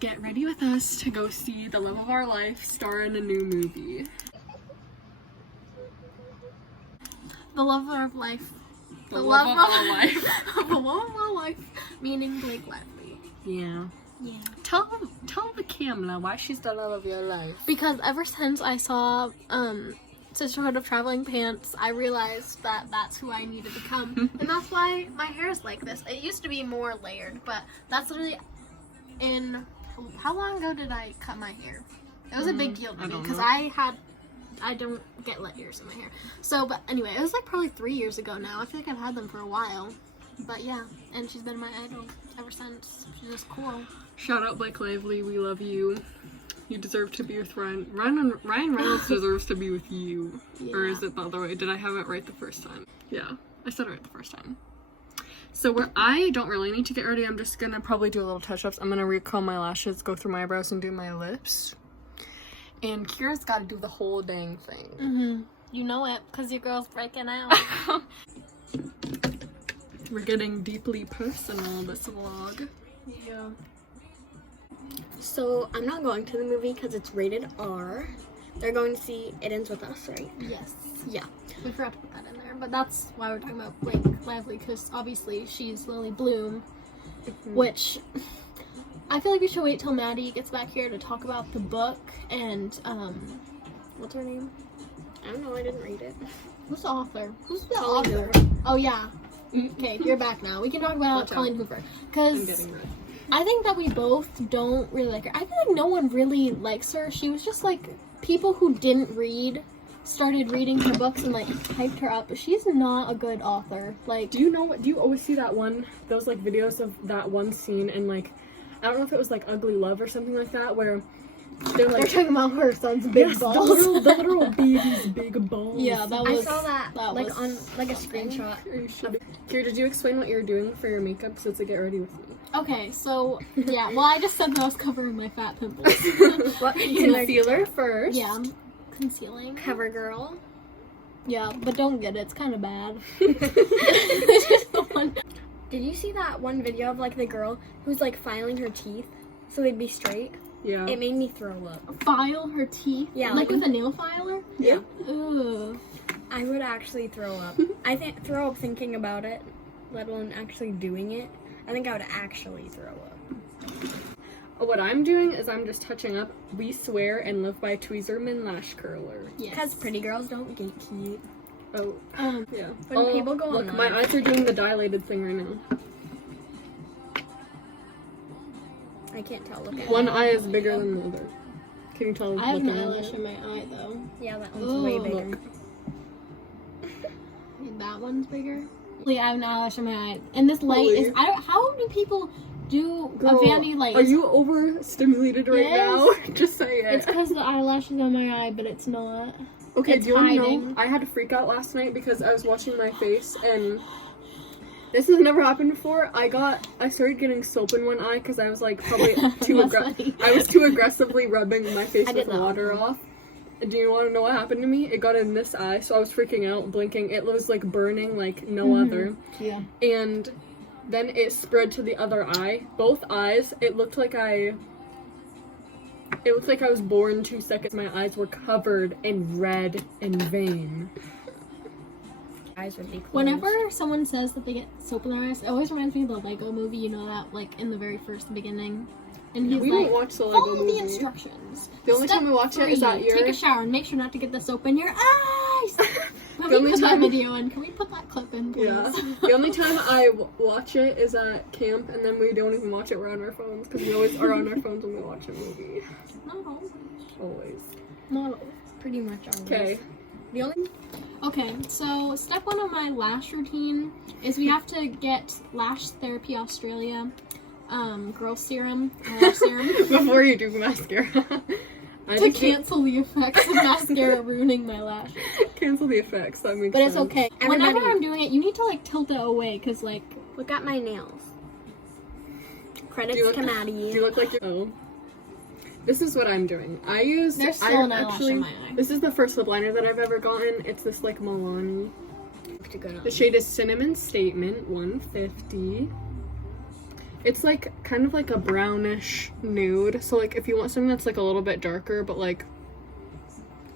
get ready with us to go see the love of our life star in a new movie. The love of our life. The love of our life. The love of our life, meaning Blake Lively. Yeah. Yeah. Tell the camera why she's the love of your life. Because ever since I saw Sisterhood of Traveling Pants, I realized that that's who I need to become. And that's why my hair is like this. It used to be more layered, but that's literally how long ago did I cut my hair? It was a big deal to me because I don't get layers in my hair. So, but anyway, it was like probably 3 years ago now. I feel like I've had them for a while. But yeah, and she's been my idol ever since. She's just cool. Shout out Blake Lively, we love you. You deserve to be with Ryan. Ryan Reynolds deserves to be with you. Yeah. Or is it the other way? Did I have it right the first time? Yeah, I said it right the first time. So I don't really need to get ready. I'm just gonna probably do a little touch-ups. I'm gonna recomb my lashes, go through my eyebrows, and do my lips. And Kira's gotta do the whole dang thing. Mm-hmm. You know it, because your girl's breaking out. We're getting deeply personal this vlog. Yeah. So, I'm not going to the movie because it's rated R. They're going to see It Ends With Us, right? Yes. Yeah. We forgot to put that in there, but that's why we're talking about Blake Lively, because obviously she's Lily Bloom, which I feel like we should wait till Maddie gets back here to talk about the book and, what's her name? I don't know, I didn't read it. Who's the author? Who's the Colleen author? Hoover. Oh, yeah. Okay, you're back now. We can talk about Colleen Hoover, because I think that we both don't really like her. I feel like no one really likes her. She was just like, people who didn't read started reading her books and like hyped her up, but she's not a good author. Like, do you always see those like videos of that one scene and like, I don't know if it was like Ugly Love or something like that, where they're talking about her son's big balls. the literal baby's big balls. Yeah, that was. I saw that like was on like a screenshot. Kira, did you explain what you were doing for your makeup since I get ready with me? Okay, so yeah, well, I just said that I was covering my fat pimples. What Concealer first. Yeah, I'm concealing. CoverGirl. Yeah, but don't get it. It's kind of bad. It's just the one. Did you see that one video of like the girl who's like filing her teeth so they'd be straight? Yeah. It made me throw up. File her teeth? Yeah. Like with a nail filer? Yeah. Ugh. I would actually throw up. I throw up thinking about it, let alone actually doing it. I think I would actually throw up. What I'm doing is I'm just touching up We Swear and Live by Tweezerman Lash Curler. Yes. Because pretty girls don't gatekeep. Oh. Yeah. When people go look, online. my eyes are doing the dilated thing right now. I can't tell. Look at One eye is bigger than the other. Can you tell? I have an looking at eyelash it? in my eye though. Yeah, that one's way bigger. Look. That one's bigger. I have an eyelash in my eye, and this light Holy. is. How do people do Girl, a vanity light? Are you overstimulated right Yes. now? Just say it. It's because the eyelash is on my eye, but it's not. Okay, It's do you want to know? hiding. I had a freak out last night because I was washing my face and this has never happened before. I started getting soap in one eye because I was like probably too funny. I was too aggressively rubbing my face I with did that water off. And do you want to know what happened to me? It got in this eye, so I was freaking out, blinking. It was like burning like no other. Yeah. And then it spread to the other eye. Both eyes, it looked like I was born 2 seconds. My eyes were covered in red and vein. Eyes would be closed. Whenever someone says that they get soap in their eyes, it always reminds me of the Lego movie. You know that, like in the very first beginning. And he's We like, don't watch the Lego follow movie. the instructions. The only time we watch it is at your... Take a shower and make sure not to get the soap in your eyes. Can only we put time- that video in? Can we put that clip in, please? Yeah. The only time I watch it is at camp, and then we don't even watch it. We're on our phones, because we always are on our phones when we watch a movie. Not always. Always. Not always. Pretty much always. Okay. The only Okay, so step 1 of my lash routine is we have to get Lash Therapy Australia girl serum, eyelash serum. Before you do mascara. to cancel the effects of mascara ruining my lashes. Cancel the effects, that makes But sense. it's okay. Everybody- Whenever I'm doing it, you need to like tilt it away, because like... look at my nails. Credits Do you to look- Maddie. Do you look like you're... Oh. This is what I'm doing. I use... There's still an eyelash in my eye. This is the first lip liner that I've ever gotten. It's this like Milani. To go The shade is Cinnamon Statement 150. It's like kind of like a brownish nude. So like if you want something that's like a little bit darker, but like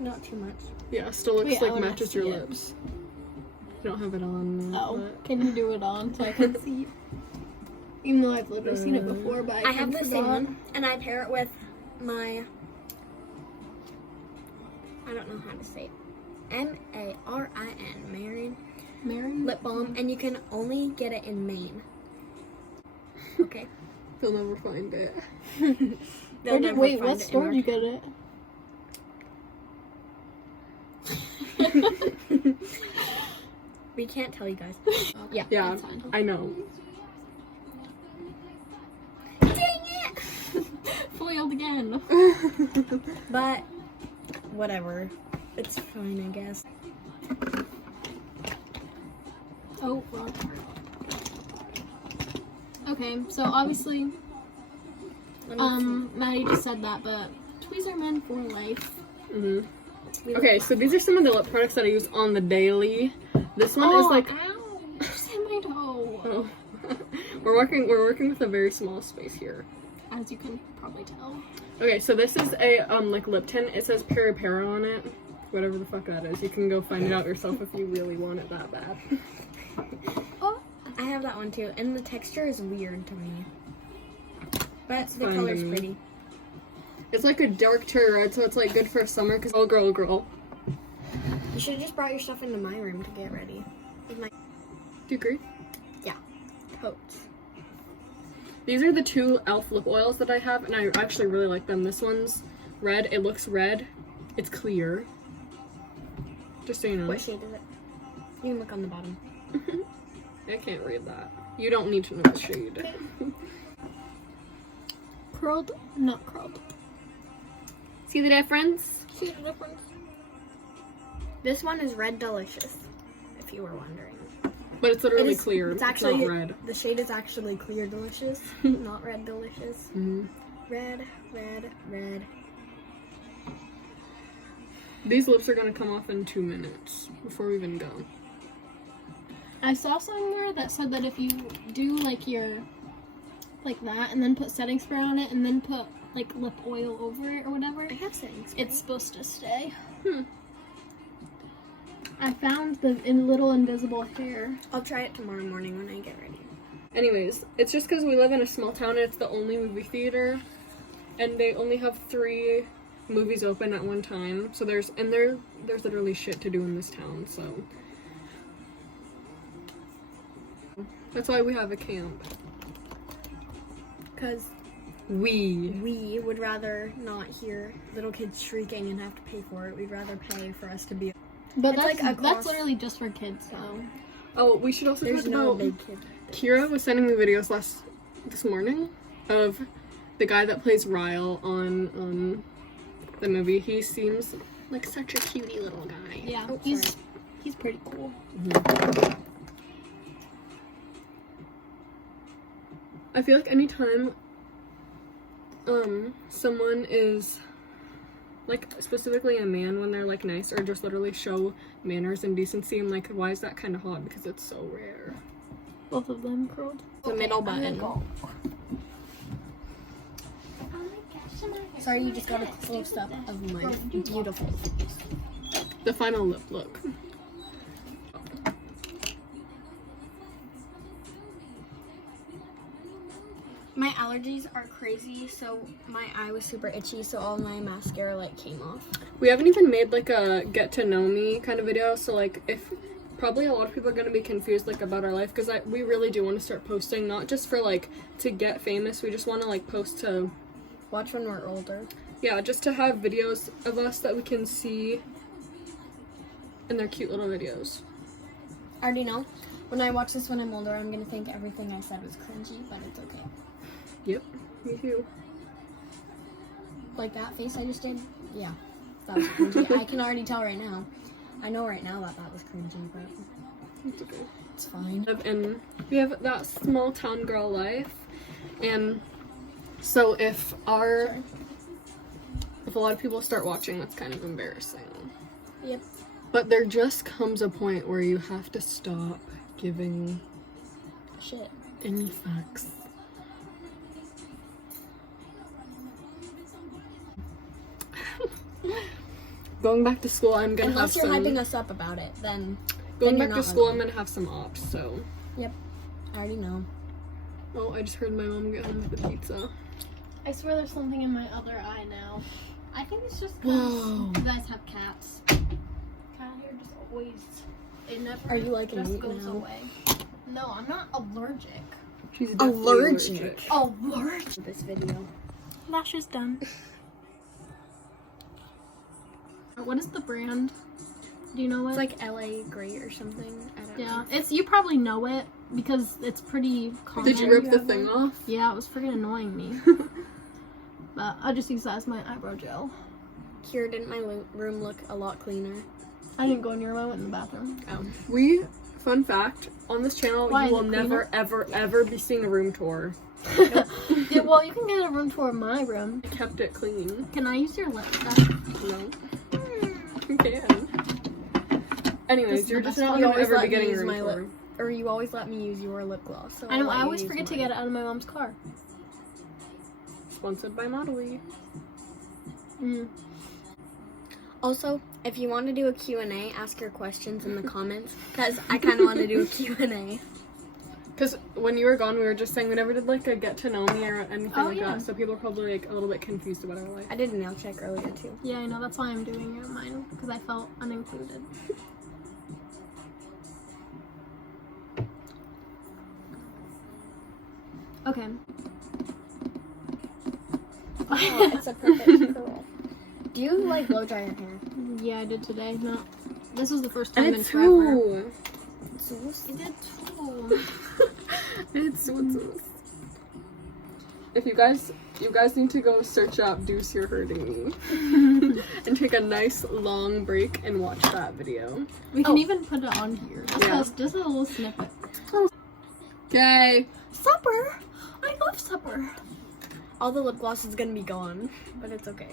Not too much. yeah, still looks Wait, I like wanna matches see your it. lips. You don't have it on. Oh, but- can you do it on so I can see? Even though I've literally seen it before, but I have the same one, and I pair it with my. I don't know how to say it. Marin Marin? lip balm, and you can only get it in Maine. Okay. They'll never find it. They'll never Wait, find what it in store our- did you get it? We can't tell you guys. Yeah. Yeah, That's fine. I know. Dang it! Foiled again. But whatever. It's fine, I guess. Oh, well. Okay, so obviously, Maddie just said that, but tweezers are meant for life. Mhm. Okay, so these are some of the lip products that I use on the daily. This one is like ow! You just hit my toe. oh. we're working with a very small space here. As you can probably tell. Okay, so this is a like lip tint. It says Peri Peri on it. Whatever the fuck that is. You can go find it out yourself if you really want it that bad. Oh, I have that one too, and the texture is weird to me. But the fine color's to me. pretty. It's like a dark cherry red, so it's like good for summer because oh girl. You should have just brought your stuff into my room to get ready. With my Do you agree? coats. These are the two e.l.f. lip oils that I have, and I actually really like them. This one's red. It looks red. It's clear. Just so you know. What shade is it? You can look on the bottom. I can't read that. You don't need to know the shade. curled, not curled. See the difference? See the difference? This one is Red Delicious, if you were wondering. But it's literally It is- clear. It's actually not red. The shade is actually Clear Delicious, not Red Delicious. Mhm. Red, red, red. These lips are gonna come off in 2 minutes before we even go. I saw somewhere that said that if you do like your, like that, and then put setting spray on it, and then put like lip oil over it or whatever, I have settings. it's supposed to stay. Hmm. I found the little invisible hair. I'll try it tomorrow morning when I get ready. Anyways, it's just because we live in a small town and it's the only movie theater, and they only have 3 movies open at one time. So there's literally shit to do in this town. So that's why we have a camp. Because We. we would rather not hear little kids shrieking and have to pay for it. We'd rather pay for us to be. But It's that's, like a that's cost- literally just for kids, so. Oh, we should also There's talk no about. big kid. Kira was sending me videos this morning of the guy that plays Ryle on the movie. He seems like such a cutie little guy. Yeah, Oh, he's pretty cool. I feel like anytime someone is like specifically a man when they're like nice or just literally show manners and decency, I'm like, why is that kind of hot? Because it's so rare. Both of them curled. The middle button. Sorry, you just got a close up of my beautiful. The final lip look. My allergies are crazy, so my eye was super itchy, so all my mascara like came off. We haven't even made like a get to know me kind of video, so like if probably a lot of people are gonna be confused like about our life because we really do want to start posting, not just for like to get famous. We just want to like post to Watch when we're older. yeah, just to have videos of us that we can see, and they're cute little videos. I already know. When I watch this when I'm older, I'm gonna think everything I said was cringy, but it's okay. Yep, me too. Like that face I just did? Yeah, that was cringy. I can already tell right now. I know right now that was cringy, but It's okay. it's fine. And we have that small town girl life, and so if a lot of people start watching, that's kind of embarrassing. Yep. But there just comes a point where you have to stop giving Shit. any fucks. Going back to school, I'm gonna Unless have you're some. hyping us up about it, then Going you're back to not school, really. I'm gonna have some ops. So. I already know. Oh, I just heard my mom get home with the pizza. I swear there's something in my other eye now. I think it's just Whoa. because you guys have cats. Cat hair just always, it never Are you liking just meat goes now? away. No, I'm not allergic. She's definitely Allergic. Allergic. This video. Lashes done. What is the brand? Do you know it? It's like LA Great or something. I don't know. Yeah, it's, you probably know it because it's pretty common. Did you rip the have thing one? off? Yeah, it was freaking annoying me. But I just use that as my eyebrow gel. Here, didn't my room look a lot cleaner? I didn't go in your room, I went in the bathroom. Oh. Fun fact, on this channel, Why, you is will it never, ever be seeing a room tour. Yeah, well, you can get a room tour of my room. I kept it clean. Can I use your lipstick? No. You can. Anyways, This you're is just the not best gonna one. You ever always be let me getting a use room my tour. lip- Or you always let me use your lip gloss. So I know, I'll let I you always use forget to mine. get it out of my mom's car. Sponsored by Natalie. Mm. Also, if you want to do a Q&A, ask your questions in the comments. Because I kind of want to do a Q&A. Because when you were gone, we were just saying we never did like a get to know me or anything like yeah. that. So people are probably like a little bit confused about our life. I did a nail check earlier too. Yeah, I know, that's why I'm doing it mine, because I felt unincluded. Okay. Oh, it's a perfect curl. Do you like blow dry your hair? Yeah, I did today. No, this was the first time And in it's forever. who? Zeus? I did too. It's what's If you guys need to go search up Deuce You're Hurting Me and take a nice long break and watch that video. We can even put it on here. Yeah. Just a little snippet. Okay. Supper! I love supper. All the lip gloss is gonna be gone, but it's okay.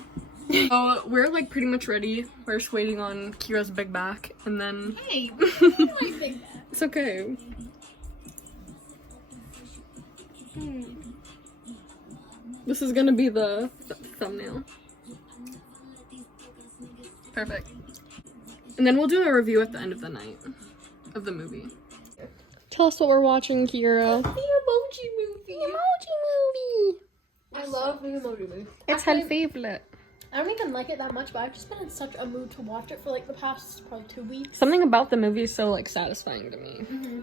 So we're like pretty much ready. We're just waiting on Kira's big back and then Hey, what do you like big bag? it's okay. This is gonna be the thumbnail. Perfect. And then we'll do a review at the end of the night of the movie. Tell us what we're watching, Kira. The Emoji Movie. Emoji movie! I love the Emoji Movie. It's her favorite. I don't even like it that much, but I've just been in such a mood to watch it for like the past probably 2 weeks. Something about the movie is so like satisfying to me. Mm-hmm.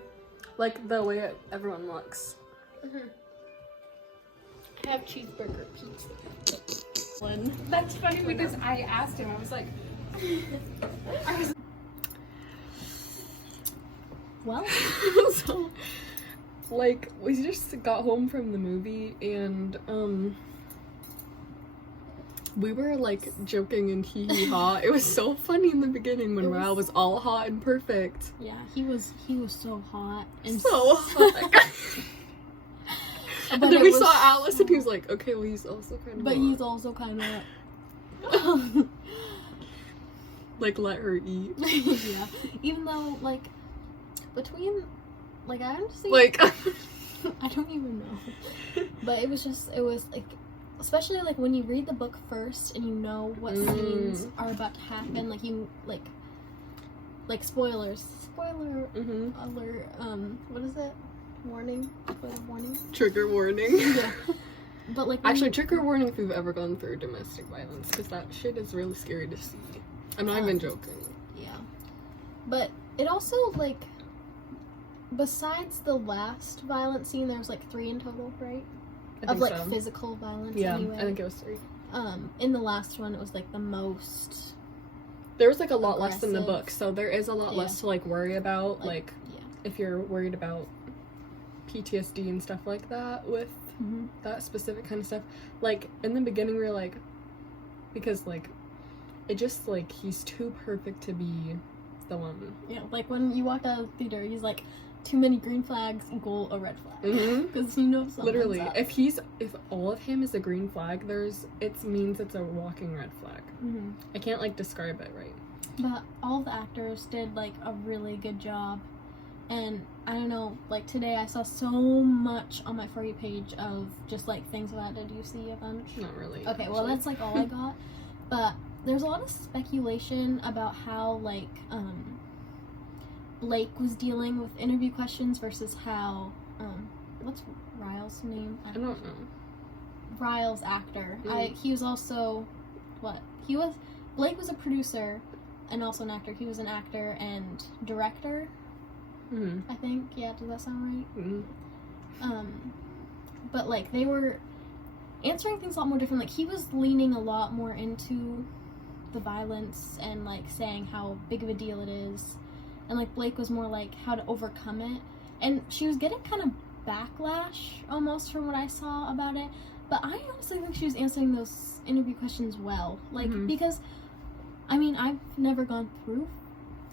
Like the way everyone looks. Mm-hmm. I have cheeseburger pizza. That's funny because I asked him, I was like, Well, So, like, we just got home from the movie and we were like joking and hee hee ha. It was so funny in the beginning when Ryle was all hot and perfect. yeah, he was so hot and So hot. And But then it we was saw Alice and he was like, okay, well he's also kind of But hot. he's also kind of Like, let her eat. yeah. Even though like between like I honestly Like, I don't even know. But it was like, especially like when you read the book first and you know what scenes are about to happen, like you like spoilers. Spoiler alert, what is it? Warning? Spoiler warning? trigger warning. Yeah. But like when Actually, trigger warning if you've ever gone through domestic violence, because that shit is really scary to see. I'm not even joking. yeah. But it also like besides the last violent scene, there was like 3 in total, right? I Of think like so. physical violence Yeah, anyway. I think it was 3. In the last one it was like the most There was like a lot less in the aggressive. book, so there is a lot less to like worry about, like yeah. if you're worried about PTSD and stuff like that with that specific kind of stuff. Like in the beginning we were like, because like it just like he's too perfect to be the one. Yeah, like when you walk out of the theater, he's like, too many green flags equal a red flag. Because you know something's Literally, up. if all of him is a green flag, it means it's a walking red flag. I can't like describe it right. But all the actors did like a really good job. And I don't know, like today I saw so much on my For You page of just like things of that. Did you see a bunch? Not really. Okay, well actually. that's like all I got. But there's a lot of speculation about how, like, Blake was dealing with interview questions versus how, what's Ryle's name? I don't know. Ryle's actor. He was also, Blake was a producer and also an actor. He was an actor and director, I think. Yeah, does that sound right? But, like, they were answering things a lot more different. Like, he was leaning a lot more into the violence and, like, saying how big of a deal it is. And, like, Blake was more like how to overcome it. And she was getting kind of backlash almost from what I saw about it. But I honestly think she was answering those interview questions well. Like, because, I mean, I've never gone through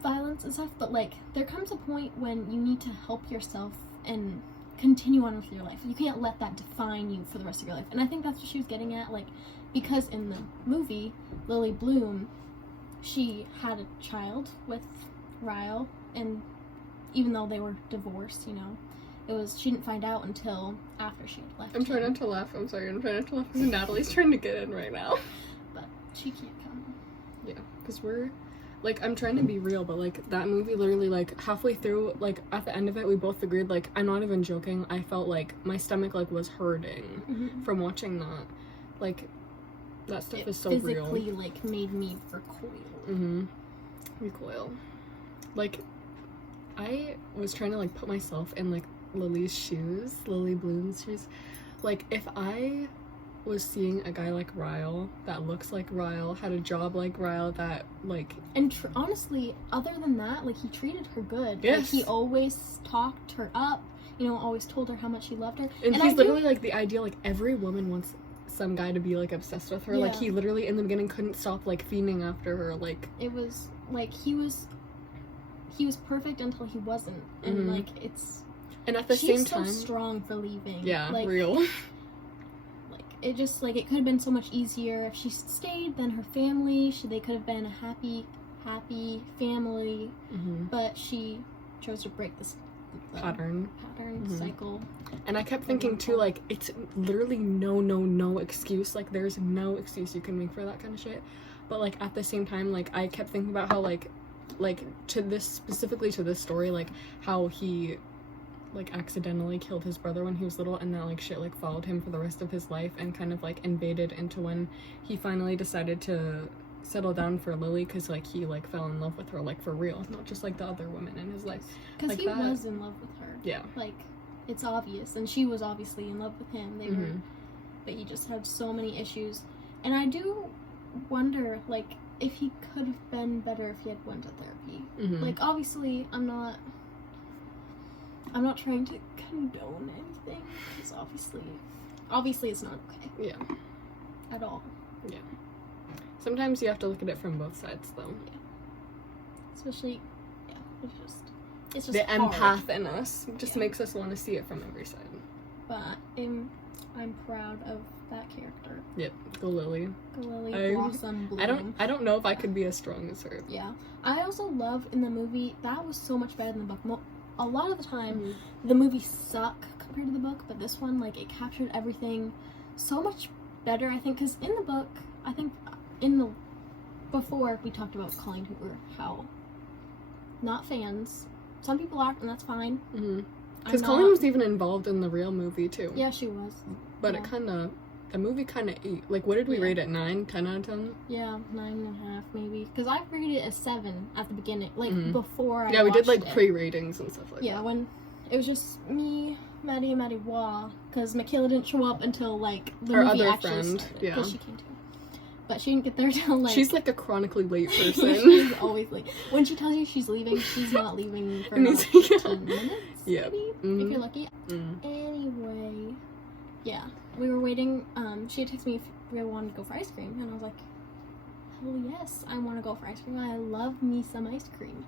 violence and stuff, but, like, there comes a point when you need to help yourself and continue on with your life. You can't let that define you for the rest of your life. And I think that's what she was getting at, like, because in the movie, Lily Bloom, she had a child with Ryle, and even though they were divorced, you know, she didn't find out until after she had left. I'm trying not to laugh. I'm sorry. I'm trying not to laugh because Natalie's trying to get in right now. But she can't come. Yeah, because we're, like, I'm trying to be real, but, like, that movie literally, like, halfway through, like, at the end of it, we both agreed, like, I'm not even joking, I felt like my stomach, like, was hurting from watching that. Like, that stuff is so real. It physically, like, made me recoil. Recoil. Like, I was trying to, like, put myself in, like, Lily Bloom's shoes. Like, if I was seeing a guy like Ryle, that looks like Ryle, had a job like Ryle, that, like... And honestly, other than that, like, he treated her good. Yes. Like, he always talked her up, you know, always told her how much he loved her. And he's literally, like, the ideal, like, every woman wants some guy to be, like, obsessed with her. Yeah. Like, he literally, in the beginning, couldn't stop, like, fiending after her, like... It was, like, he was perfect until he wasn't. And, like, it's... And at the same time... She's so strong for leaving. Yeah, like, real. Like, it just, like, it could have been so much easier if she stayed, then her family, they could have been a happy family, but she chose to break this pattern cycle. And I kept thinking, too, like, it's literally no excuse. Like, there's no excuse you can make for that kind of shit. But, like, at the same time, like, I kept thinking about how, like, specifically to this story, like, how he, like, accidentally killed his brother when he was little, and that, like, shit, like, followed him for the rest of his life, and kind of, like, invaded into when he finally decided to settle down for Lily, because, like, he, like, fell in love with her, like, for real, not just, like, the other women in his life. Because like he was in love with her. Yeah. Like, it's obvious, and she was obviously in love with him. They were, but he just had so many issues. And I do wonder, like, if he could have been better if he had went to therapy. Like, obviously, I'm not trying to condone anything, because obviously it's not okay. Yeah. At all. Yeah. Sometimes you have to look at it from both sides, though. Yeah. Especially, yeah, it's just the hard. empath in us just makes us want to see it from every side. But I'm proud of that character. Yep. Go Lily. Blossom Bloom. I don't know if I could be as strong as her. Yeah. I also love in the movie, that was so much better than the book. A lot of the time, the movies suck compared to the book, but this one, like, it captured everything so much better, I think, because in the book, I think, before we talked about Colleen Hoover, how not fans, some people are, and that's fine. Because Colleen was even involved in the real movie, too. Yeah, she was. But the movie kind of ate. Like, what did we rate it? 9? 10 out of 10? Yeah, 9.5 maybe. Because I rated it a 7 at the beginning, like, before I Yeah, we did, like, it. pre-ratings and stuff like that. Yeah, when it was just me, Maddie, and Maddie Wah, because Michaela didn't show up until, like, the Her movie other actually friend, started. yeah. Because she came too. But she didn't get there till, like... She's, like, a chronically late person. She's always late. When she tells you she's leaving, she's not leaving for about 15 minutes, maybe, if you're lucky. Anyway, yeah, we were waiting. She had texted me if we wanted to go for ice cream, and I was like, hell yes, I want to go for ice cream. I love me some ice cream.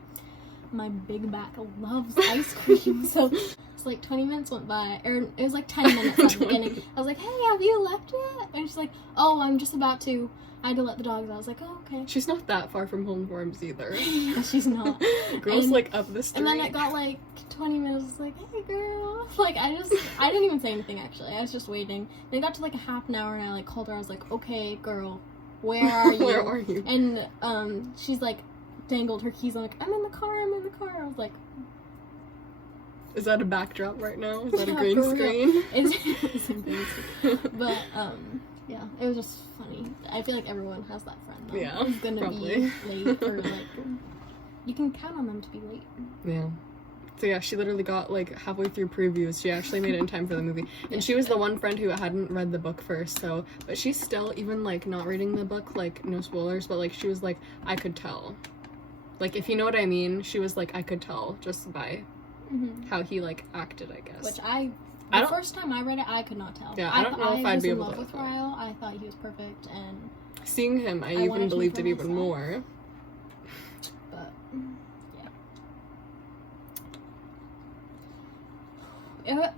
My big back loves ice cream, so it's like 20 minutes went by, or it was like 10 minutes at the beginning. I was like, hey, have you left yet? And she's like, oh, I'm just about to. I had to let the dogs out. I was like, oh, okay. She's not that far from home farms either. She's not. Girl's like up the street. And then it got like 20 minutes. I was like, hey girl. Like, I didn't even say anything actually. I was just waiting. Then it got to like a half an hour and I like called her. I was like, okay, girl, where are you? Where are you? And she's like, dangled her keys. I'm like, I'm in the car. I was like, Is that a backdrop right now? Is that a Yeah, green for real. screen? it's a green screen. But, yeah, it was just funny. I feel like everyone has that friend, though. Yeah, Who's gonna probably. be late, or, like, you can count on them to be late. Yeah. So yeah, she literally got like halfway through previews. She actually made it in time for the movie. And she was the one friend who hadn't read the book first, so but she's still, even like not reading the book, like no spoilers, but like she was like, I could tell. Like, if you know what I mean, she was like, I could tell just by how he like acted, I guess. Which the first time I read it, I could not tell. Yeah, I don't know if I'd be able to was in love with tell. Ryle. I thought he was perfect, and Seeing him, I wanted even him believed for it even myself. more. but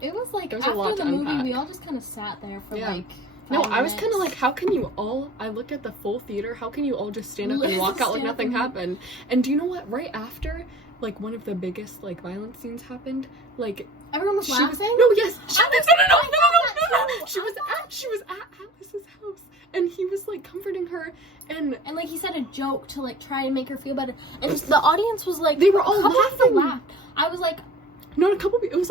it was like There was a lot after to the movie, unpack. we all just kind of sat there for Yeah. like. No, 5 I was kind of minutes. like, how can you all, I looked at the full theater, how can you all just stand up and Stand walk out like up nothing and- happened? And do you know what, right after, like, one of the biggest, like, violent scenes happened, like, Everyone was she laughing. was, no, yes, she, I was- no, I thought that too. she was at Alice's house, and he was, like, comforting her, and And like he said a joke to like try and make her feel better, and just, the audience was like, They were all a couple people laughing. laughed. I was like, not a couple, it was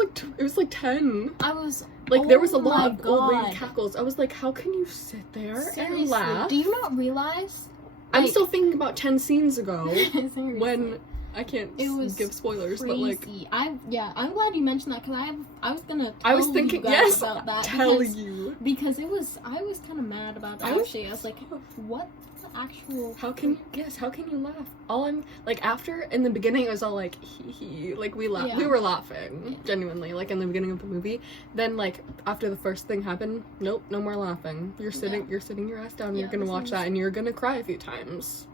like 10. I was Like, there was a oh my lot of old lady God. cackles. I was like, how can you sit there Seriously, and laugh? do you not realize? I'm like- still thinking about 10 scenes ago, Seriously. when, I can't It was give spoilers, crazy. but, like, I'm glad you mentioned that, because I was gonna tell I was thinking, you guys yes, about that tell because, you. because I was kind of mad about that. I was- Actually, I was like, what the actual? How can you laugh? All I'm like, after in the beginning it was all like hee, like we laughed, Yeah. we were laughing genuinely, like in the beginning of the movie. Then like after the first thing happened, nope, no more laughing. You're sitting your ass down. Yeah, You're gonna this watch was- that and you're gonna cry a few times,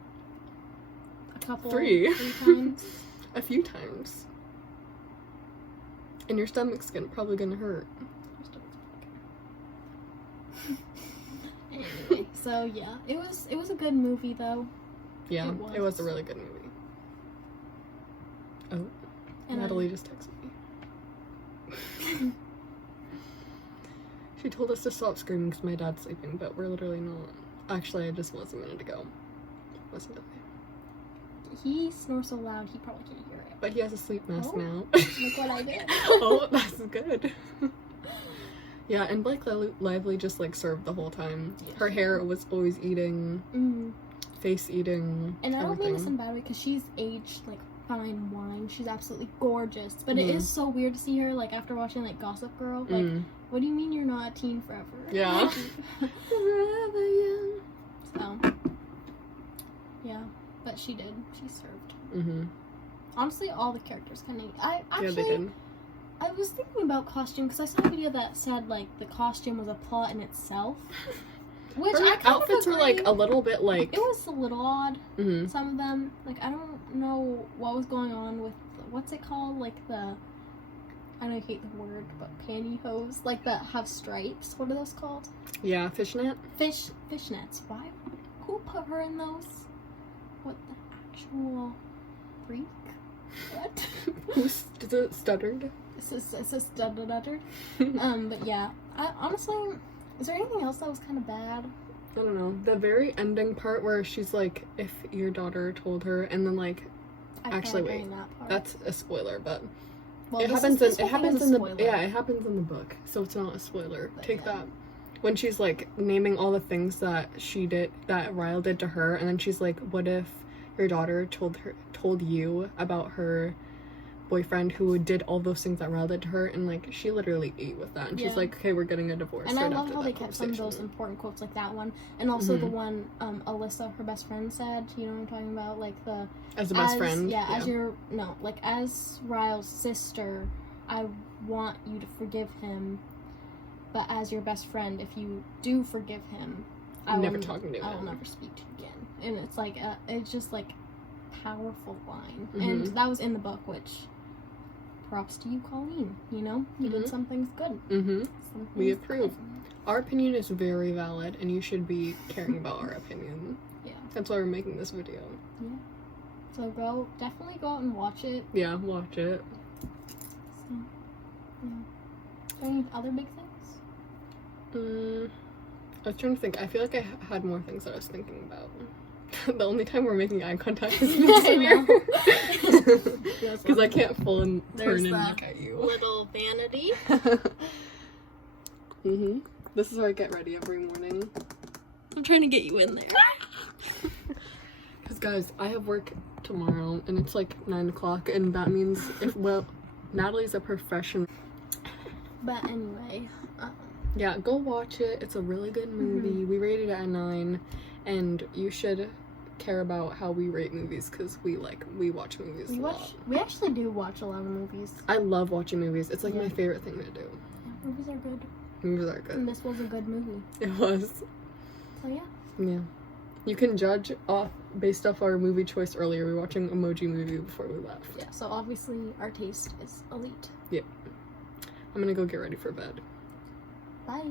A couple, 3 times. a few times, and your stomach's probably gonna hurt. Anyway, so yeah, it was a good movie though. Yeah, It it was was. a really good movie. Oh, And Natalie just texted me. She told us to stop screaming because my dad's sleeping, but we're literally not. Actually, I just was a minute ago. Wasn't it? He snores so loud he probably can't hear it. But he has a sleep mask Oh. now. Look what I did. Oh, that's good. Yeah, and Blake Lively just like served the whole time. Yeah. Her hair was always eating, Mm. face eating, And I don't mean this in everything. a bad way, because she's aged like fine wine. She's absolutely gorgeous. But it Mhm. is so weird to see her like after watching like Gossip Girl. Like, Mm. what do you mean you're not a teen forever? Yeah. Forever young. So, yeah, but she did. She served. Mm-hmm. Honestly, all the characters kind of. Yeah, they Actually, did. I was thinking about costume because I saw a video that said like the costume was a plot in itself, which Her I kind outfits of were like agree. a little bit like. It was a little odd. Mhm. Some of them, like I don't know what was going on with what's it called, like the. I know you hate the word, but pantyhose, like that have stripes. What are those called? Yeah, fishnet. Fishnets. Why? Who put her in those? What the actual freak? What? Who stuttered? It's a stuttered. But yeah, I honestly, is there anything else that was kind of bad? I don't know. The very ending part where she's like, if your daughter told her, and then like, I Actually, felt like wait. that part. that's a spoiler, but well, it this happens is, in the yeah. it happens in the book, so it's not a spoiler. But Take yeah. that. When she's like naming all the things that she did, that Ryle did to her, and then she's like, what if your daughter told you about her boyfriend who did all those things that Ryle did to her, and like she literally ate with that, and she's Yeah. like, okay, we're getting a divorce. And I right love after how that they kept some of those conversation. important quotes, like that one, and also the Mhm. one Alyssa, her best friend, said. You know what I'm talking about? Like the As a best friend. Yeah, as your like as Ryle's sister, I want you to forgive him, but as your best friend, if you do forgive him, I Never will, talking to I will him. never speak to you again. And it's like it's just like powerful line, Mhm. and that was in the book, which props to you, Colleen. You know, you did Mhm. some things good. Mm-hmm. Some We things approve. good. Our opinion is very valid, and you should be caring about our opinion. Yeah. That's why we're making this video. So definitely go out and watch it. Yeah, watch it. So, yeah. Any other big things? I was trying to think. I feel like I had more things that I was thinking about. The only time we're making eye contact is in the mirror. Because I can't full and turn and look at you. Little vanity. This is where I get ready every morning. I'm trying to get you in there. Because guys, I have work tomorrow and it's like 9 o'clock, and that means Natalie's a professional. But anyway, yeah, go watch it. It's a really good movie. We rated it at 9, and you should care about how we rate movies because we watch movies a lot. We actually do watch a lot of movies. I love watching movies. It's like my favorite thing to do. Yeah, movies are good. Movies are good. And this was a good movie. It was. So yeah. Yeah. You can judge based off our movie choice earlier. We were watching Emoji Movie before we left. Yeah, so obviously our taste is elite. Yep. I'm gonna go get ready for bed. Bye.